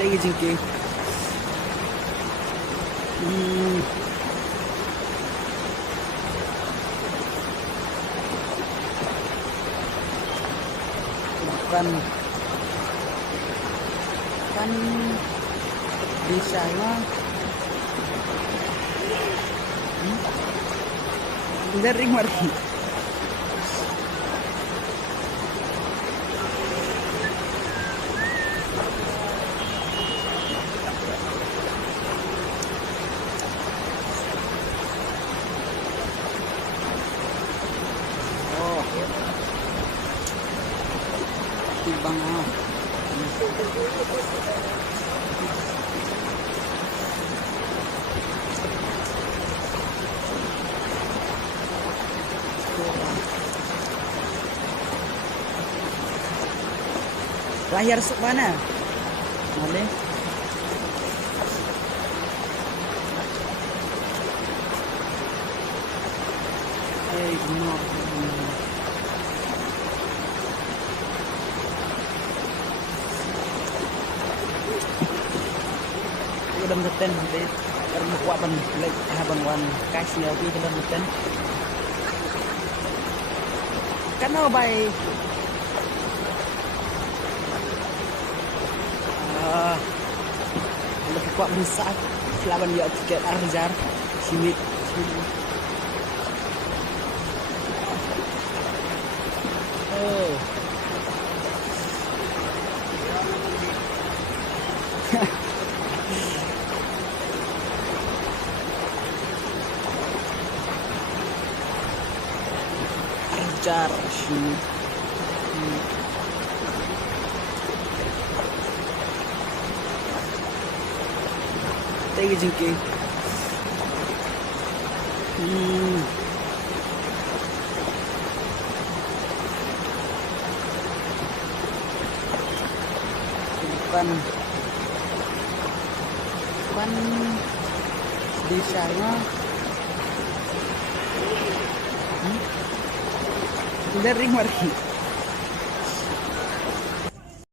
Tay jingke. Bukan kan bisa mah dari mari. Oh, tibang ah. Layar mana? Boleh. Benar. Dalam beten nanti terbuka ban lek habang wan kasih lagi dalam beten. Karena baik. Lebih kuat bisa lawan ya tiket Arzar simit. Oh. Arzar simit. Tay jingke. Bukan bisa mah dari mari.